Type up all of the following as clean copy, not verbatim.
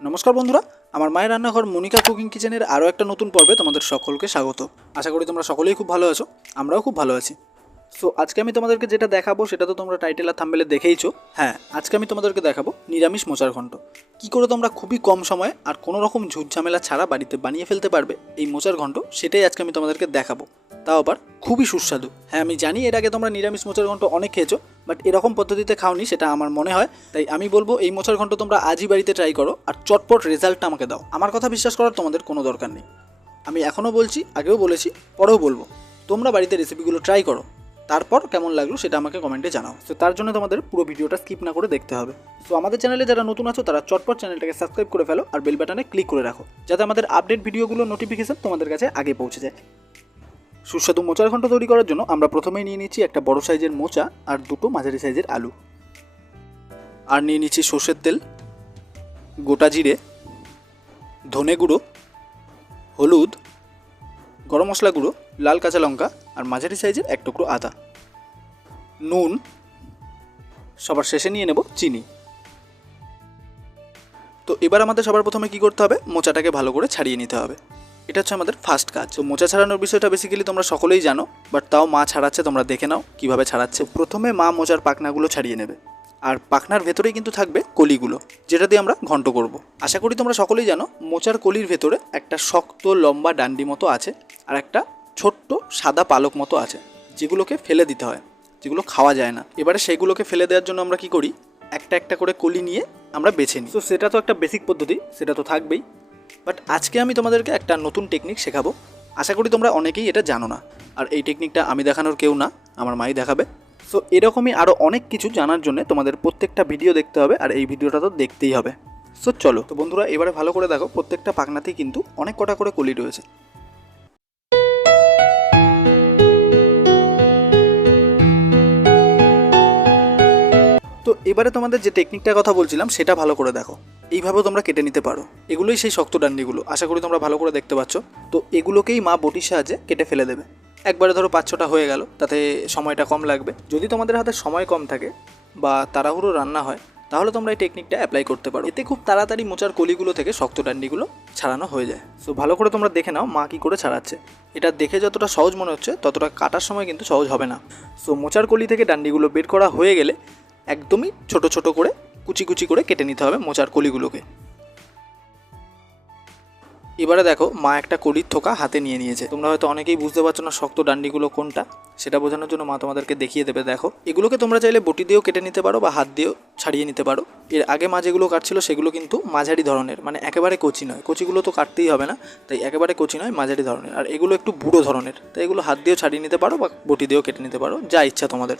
নমস্কার বন্ধুরা, আমার মায়ের রান্নাঘর মনিকা কুকিং কিচেনের আরও একটা নতুন পর্বে তোমাদের সকলকে স্বাগত। আশা করি তোমরা সকলেই খুব ভালো আছো, আমরাও খুব ভালো আছি। সো আজকে আমি তোমাদেরকে যেটা দেখাবো সেটা তো তোমরা টাইটেল আর থাম্বনেলে দেখেইছো। হ্যাঁ, আজকে আমি তোমাদেরকে দেখাবো নিরামিষ মোচার ঘন্ট। কী করে তোমরা খুবই কম সময়ে আর কোনো রকম ঝুটঝামেলা ছাড়া বাড়িতে বানিয়ে ফেলতে পারবে এই মোচার ঘন্ট, সেটাই আজকে আমি তোমাদেরকে দেখাবো। তাও আবার খুবই সুস্বাদু। হ্যাঁ, আমি জানি এর আগে তোমরা নিরামিষ মোচার ঘন্ট অনেক খেয়েছো, বাট এরকম পদ্ধতিতে খাওনি, সেটা আমার মনে হয়। তাই আমি বলবো এই মোচার ঘন্ট তোমরা আজই বাড়িতে ট্রাই করো আর চটপট রেজাল্টটা আমাকে দাও। আমার কথা বিশ্বাস করার তোমাদের কোনো দরকার নেই। আমি এখনও বলছি, আগেও বলেছি, পরেও বলবো, তোমরা বাড়িতে রেসিপিগুলো ট্রাই করো, তারপর কেমন লাগলো সেটা আমাকে কমেন্টে জানাও। তো তার জন্য তোমাদের পুরো ভিডিওটা স্কিপ না করে দেখতে হবে। তো আমাদের চ্যানেলে যারা নতুন আছো তারা চটপট চ্যানেলটাকে সাবস্ক্রাইব করে ফেলো আর বেল বাটনে ক্লিক করে রাখো, যাতে আমাদের আপডেট ভিডিওগুলো নোটিফিকেশন তোমাদের কাছে আগে পৌঁছে যায়। সুস্বাদু মোচার ঘন্ট তৈরি করার জন্য আমরা প্রথমেই নিয়ে নিচ্ছি একটা বড় সাইজের মোচা আর দুটো মাঝারি সাইজের আলু, আর নিয়ে নিচ্ছি সর্ষের তেল, গোটা জিরে, ধনে গুঁড়ো, হলুদ, গরম মশলা গুঁড়ো, লাল কাঁচা লঙ্কা আর মাঝারি সাইজের এক টুকরো আদা, নুন, সবার শেষে নিয়ে নেব চিনি। তো এবার আমাদের সবার প্রথমে কী করতে হবে, মোচাটাকে ভালো করে ছাড়িয়ে নিতে হবে। এটা হচ্ছে আমাদের ফার্স্ট কাজ। তো মোচা ছাড়ানোর বিষয়টা বেসিক্যালি তোমরা সকলেই জানো, বাট তাও মা ছাড়াচ্ছে, তোমরা দেখে নাও কীভাবে ছাড়াচ্ছে। প্রথমে মা মোচার পাখনাগুলো ছাড়িয়ে নেবে, আর পাখনার ভেতরেই কিন্তু থাকবে কলিগুলো, যেটা দিয়ে আমরা ঘন্ট করব। আশা করি তোমরা সকলেই জানো মোচার কলির ভেতরে একটা শক্ত লম্বা ডান্ডি মতো আছে আর একটা ছোট্ট সাদা পালক মতো আছে, যেগুলোকে ফেলে দিতে হয়, যেগুলো খাওয়া যায় না। এবারে সেগুলোকে ফেলে দেওয়ার জন্য আমরা কি করি, একটা একটা করে কলি নিয়ে আমরা বেছে নিই। তো সেটা তো একটা বেসিক পদ্ধতি, সেটা তো থাকবেই, বাট আজকে আমি তোমাদেরকে একটা নতুন টেকনিক শেখাবো। আশা করি তোমরা অনেকেই এটা জানো না, আর এই টেকনিকটা আমি দেখানোর কেউ না, আমার মাই দেখাবে। সো এরকমই আরও অনেক কিছু জানার জন্য তোমাদের প্রত্যেকটা ভিডিও দেখতে হবে, আর এই ভিডিওটা তো দেখতেই হবে। সো চলো। তো বন্ধুরা, এবারে ভালো করে দেখো, প্রত্যেকটা পাখনাতেই কিন্তু অনেক কটা করে কলি রয়েছে। তো এবারে তোমাদের যে টেকনিকটার কথা বলছিলাম সেটা ভালো করে দেখো। এইভাবেও তোমরা কেটে নিতে পারো, এগুলোই সেই শক্ত ডান্ডিগুলো। আশা করি তোমরা ভালো করে দেখতে পাচ্ছ। তো এগুলোকেই মা বটির সাহায্যে কেটে ফেলে দেবে। একবারে ধরো 5-6টা হয়ে গেল, তাতে সময়টা কম লাগবে। যদি তোমাদের হাতে সময় কম থাকে বা তাড়াহুড়ো রান্না হয়, তাহলে তোমরা এই টেকনিকটা অ্যাপ্লাই করতে পারো। এতে খুব তাড়াতাড়ি মোচার কলিগুলো থেকে শক্ত ডান্ডিগুলো ছাড়ানো হয়ে যায়। সো ভালো করে তোমরা দেখে নাও মা কী করে ছাড়াচ্ছে। এটা দেখে যতটা সহজ মনে হচ্ছে, ততটা কাটার সময় কিন্তু সহজ হবে না। সো মোচার কলি থেকে ডান্ডিগুলো বের করা হয়ে গেলে একদমই ছোট ছোট করে কুচি কুচি করে কেটে নিতে হবে মোচার কলিগুলোকে। এবারে দেখো মা একটা কলির থোকা হাতে নিয়ে নিয়েছে। তোমরা হয়তো অনেকেই বুঝতে পারছো না শক্ত ডান্ডিগুলো কোনটা, সেটা বোঝানোর জন্য মা তোমাদেরকে দেখিয়ে দেবে। দেখো, এগুলোকে তোমরা চাইলে বটি দিয়েও কেটে নিতে পারো বা হাত দিয়েও ছাড়িয়ে নিতে পারো। এর আগে মা যেগুলো কাটছিল সেগুলো কিন্তু মাঝারি ধরনের, মানে একেবারে কচি নয়। কচিগুলো তো কাটতেই হবে না, তাই একেবারে কচি নয়, মাঝারি ধরনের। আর এগুলো একটু বুড়ো ধরনের, তাই এগুলো হাত দিয়েও ছাড়িয়ে নিতে পারো বা বটি দিয়েও কেটে নিতে পারো, যা ইচ্ছা তোমাদের।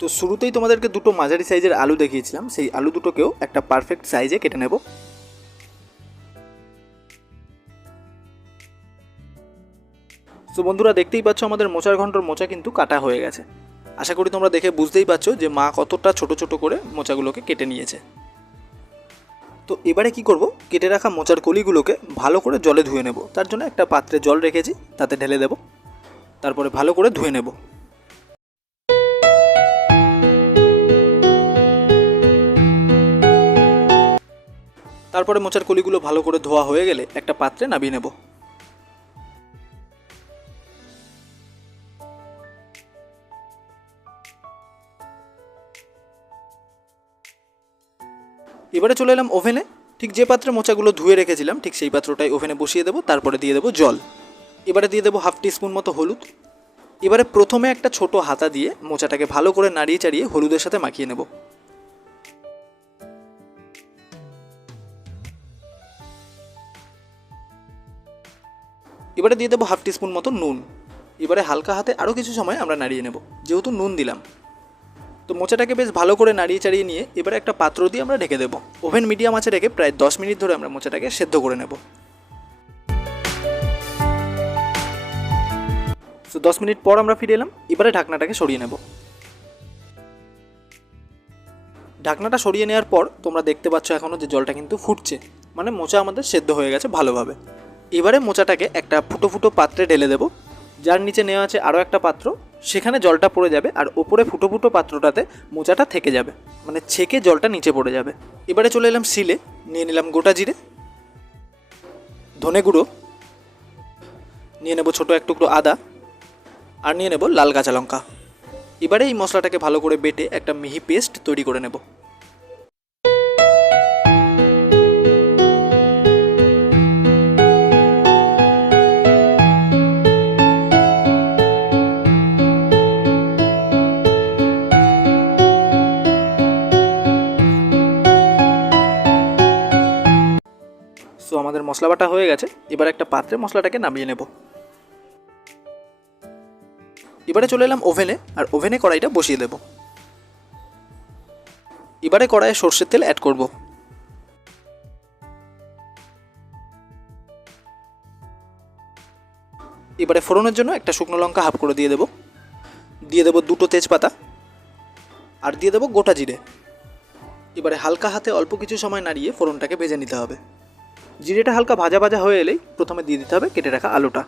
তো শুরুতেই তোমাদেরকে দুটো মাঝারি সাইজের আলু দেখিয়েছিলাম, সেই আলু দুটোকেও একটা পারফেক্ট সাইজে কেটে নেব। তো বন্ধুরা, দেখতেই পাচ্ছ আমাদের মোচার ঘন্টর মোচা কিন্তু কাটা হয়ে গেছে। আশা করি তোমরা দেখে বুঝতেই পারছো যে মা কতটা ছোট ছোট করে মোচাগুলোকে কেটে নিয়েছে। তো এবারে কি করব, কেটে রাখা মোচার কলিগুলোকে ভালো করে জলে ধুয়ে নেব। তার জন্য একটা পাত্রে জল রেখেছি, তাতে ঢেলে দেব, তারপরে ভালো করে ধুয়ে নেব। তারপরে মোচার কলিগুলো ভালো করে ধোয়া হয়ে গেলে একটা পাত্রে নামিয়ে নেব। এবারে চলে এলাম ওভেনে। ঠিক যে পাত্রে মোচাগুলো ধুয়ে রেখেছিলাম ঠিক সেই পাত্রটাই ওভেনে বসিয়ে দেবো। তারপরে দিয়ে দেবো জল। এবারে দিয়ে দেবো 1/2 টিস্পুন মতো হলুদ। এবারে প্রথমে একটা ছোট হাতা দিয়ে মোচাটাকে ভালো করে নাড়িয়ে চাড়িয়ে হলুদের সাথে মাখিয়ে নেব। এবারে দিয়ে দেবো 1/2 টিস্পুন মতো নুন। এবারে হালকা হাতে আরও কিছু সময় আমরা নাড়িয়ে নেব, যেহেতু নুন দিলাম। তো মোচাটাকে বেশ ভালো করে নাড়িয়ে চাড়িয়ে নিয়ে এবারে একটা পাত্র দিয়ে আমরা ঢেকে দেবো। ওভেন মিডিয়াম আঁচে রেখে প্রায় 10 মিনিট ধরে আমরা মোচাটাকে সেদ্ধ করে নেব। তো 10 মিনিট পর আমরা ফিরে এলাম। এবারে ঢাকনাটাকে সরিয়ে নেব। ঢাকনাটা সরিয়ে নেওয়ার পর তোমরা দেখতে পাচ্ছ এখনও যে জলটা কিন্তু ফুটছে, মানে মোচা আমাদের সেদ্ধ হয়ে গেছে ভালোভাবে। এবারে মোচাটাকে একটা ফুটো ফুটো পাত্রে ঢেলে দেবো, যার নিচে নেওয়া আছে আরও একটা পাত্র, সেখানে জলটা পড়ে যাবে আর ওপরে ফুটো ফুটো পাত্রটাতে মোচাটা থেকে যাবে, মানে ছেঁকে জলটা নিচে পড়ে যাবে। এবারে চলে এলাম শিলে, নিয়ে নিলাম গোটা জিরে, ধনে গুঁড়ো, নিয়ে নেব ছোটো এক টুকরো আদা, আর নিয়ে নেব লাল কাঁচা লঙ্কা। এবারে এই মশলাটাকে ভালো করে বেটে একটা মিহি পেস্ট তৈরি করে নেব। সো আমাদের মশলা বাটা হয়ে গেছে। এবার একটা পাত্রে মশলাটাকে নামিয়ে নেব। এবারে চলে এলাম ওভেনে, আর ওভেনে কড়াইটা বসিয়ে দেব। এবারে কড়াইয়ে সর্ষের তেল অ্যাড করব। এবারে ফোড়নের জন্য একটা শুকনো লঙ্কা হাফ করে দিয়ে দেব। দিয়ে দেব দুটো তেজপাতা, আর দিয়ে দেব গোটা জিরে। এবারে হালকা হাতে অল্প কিছু সময় নাড়িয়ে ফোড়নটাকে ভেজে নিতে হবে। জিরেটা হালকা ভাজা ভাজা হয়ে এলেই প্রথমে দিয়ে দিতে হবে কেটে রাখা আলুটা।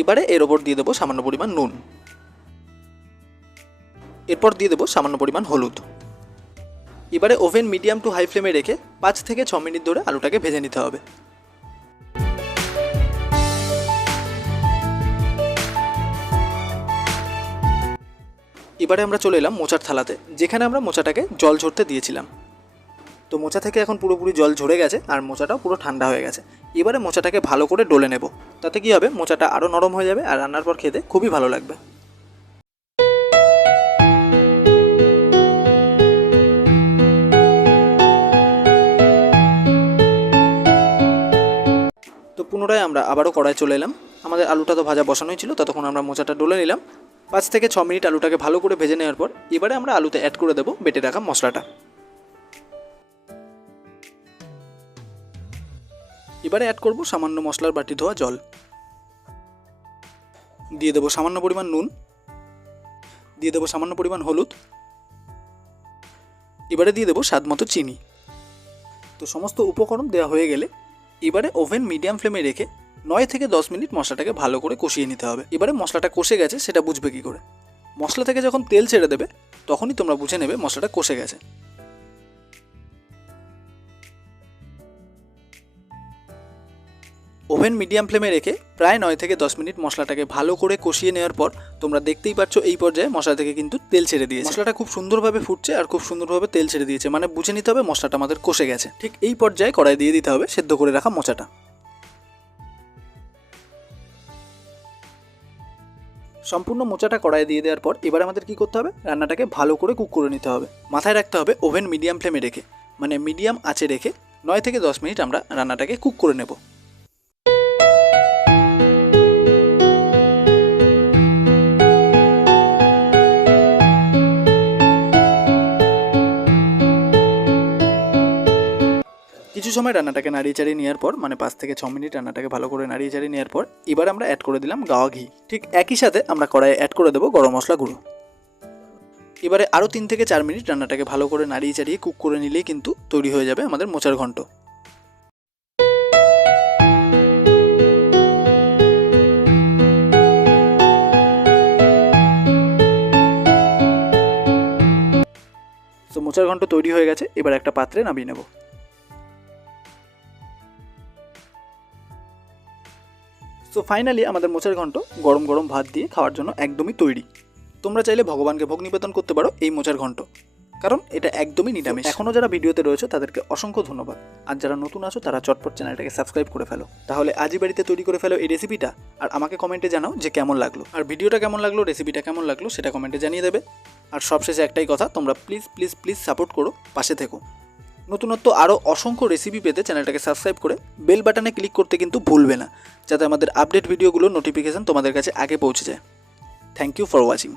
এবারে এর ওপর দিয়ে দেবো সামান্য পরিমাণ নুন। এরপর দিয়ে দেবো সামান্য পরিমাণ হলুদ। এবারে ওভেন মিডিয়াম টু হাই ফ্লেমে রেখে 5 থেকে 6 মিনিট ধরে আলুটাকে ভেজে নিতে হবে। এবারে আমরা চলে এলাম মোচার থালাতে, যেখানে আমরা মোচাটাকে জল ঝরতে দিয়েছিলাম। তো মোচা থেকে এখন পুরোপুরি জল ঝরে গেছে আর মোচাটাও পুরো ঠান্ডা হয়ে গেছে। এবারে মোচাটাকে ভালো করে ডলে নেব, তাতে কি হবে মোচাটা আরও নরম হয়ে যাবে আর রান্নার পর খেতে খুবই ভালো লাগবে। তো পুনরায় আমরা আবারও কড়াই চলে এলাম। আমাদের আলুটা তো ভাজা বসানোই ছিল, ততক্ষণ আমরা মোচাটা ডলে নিলাম। 5 থেকে 6 মিনিট আলুটাকে ভালো করে ভেজে নেওয়ার পর এবারে আমরা আলুতে অ্যাড করে দেবো বেটে রাখা মশলাটা। এবারে অ্যাড করব সামান্য মশলার বাটি ধোয়া জল। দিয়ে দেবো সামান্য পরিমাণ নুন, দিয়ে দেবো সামান্য পরিমাণ হলুদ, এবারে দিয়ে দেবো স্বাদ মতো চিনি। তো সমস্ত উপকরণ দেওয়া হয়ে গেলে এবারে ওভেন মিডিয়াম ফ্লেমে রেখে 9 থেকে 10 মিনিট মশলাটাকে ভালো করে কষিয়ে নিতে হবে। এবারে মশলাটা কষে গেছে সেটা বুঝবে কী করে? মশলা থেকে যখন তেল ছেড়ে দেবে তখনই তোমরা বুঝে নেবে মশলাটা কষে গেছে। ওভেন মিডিয়াম ফ্লেমে রেখে প্রায় 9 থেকে 10 মিনিট মশলাটাকে ভালো করে কষিয়ে নেওয়ার পর তোমরা দেখতেই পাচ্ছ এই পর্যায়ে মশলা থেকে কিন্তু তেল ছেড়ে দিয়েছে। মশলাটা খুব সুন্দরভাবে ফুটছে আর খুব সুন্দরভাবে তেল ছেড়ে দিয়েছে, মানে বুঝে নিতে হবে মশলাটা আমাদের কষে গেছে। ঠিক এই পর্যায়ে কড়াই দিয়ে দিতে হবে সেদ্ধ করে রাখা মোচাটা। সম্পূর্ণ মোচাটা কড়াইয়ে দিয়ে দেওয়ার পর এবার আমাদের কি করতে হবে, রান্নাটাকে ভালো করে কুক করে নিতে হবে। মাথায় রাখতে হবে ওভেন মিডিয়াম ফ্লেমে রেখে, মানে মিডিয়াম আঁচে রেখে 9 থেকে 10 মিনিট আমরা রান্নাটাকে কুক করে নেব। কিছু সময় রান্নাটাকে নাড়িয়ে চাড়িয়ে নেওয়ার পর, মানে 5 থেকে 6 মিনিট রান্নাটাকে ভালো করে নাড়িয়ে চাড়িয়ে নেওয়ার পর এবার আমরা অ্যাড করে দিলাম গাওয়া ঘি। ঠিক একই সাথে আমরা কড়াইয়ে অ্যাড করে দেবো গরম মশলা গুঁড়ো। এবারে আরও 3 থেকে 4 মিনিট রান্নাটাকে ভালো করে নাড়িয়ে চাড়িয়ে কুক করে নিলেই কিন্তু তৈরি হয়ে যাবে আমাদের মোচার ঘন্ট। তো মোচার ঘন্ট তৈরি হয়ে গেছে, এবার একটা পাত্রে নামিয়ে নেব। সো ফাইনালি আমাদের মোচার ঘন্ট গরম গরম ভাত দিয়ে খাওয়ার জন্য একদমই তৈরি। তোমরা চাইলে ভগবানকে ভোগ নিবেদন করতে পারো এই মোচার ঘন্ট, কারণ এটা একদমই নিরামিষ। এখনও যারা ভিডিওতে রয়েছে তাদেরকে অসংখ্য ধন্যবাদ, আর যারা নতুন আছো তারা চটপট চ্যানেলটাকে সাবস্ক্রাইব করে ফেলো। তাহলে আজই বাড়িতে তৈরি করে ফেলো এই রেসিপিটা, আর আমাকে কমেন্টে জানাও যে কেমন লাগলো, আর ভিডিওটা কেমন লাগলো, রেসিপিটা কেমন লাগলো সেটা কমেন্টে জানিয়ে দেবে। আর সবশেষে একটাই কথা, তোমরা প্লিজ প্লিজ প্লিজ সাপোর্ট করো, পাশে থেকো। নতুনত্ব আরও অসংখ্য রেসিপি পেতে চ্যানেলটাকে সাবস্ক্রাইব করে বেল বাটনে ক্লিক করতে কিন্তু ভুলবে না, যাতে আমাদের আপডেট ভিডিওগুলোর নোটিফিকেশান তোমাদের কাছে আগে পৌঁছে যায়। Thank you for watching.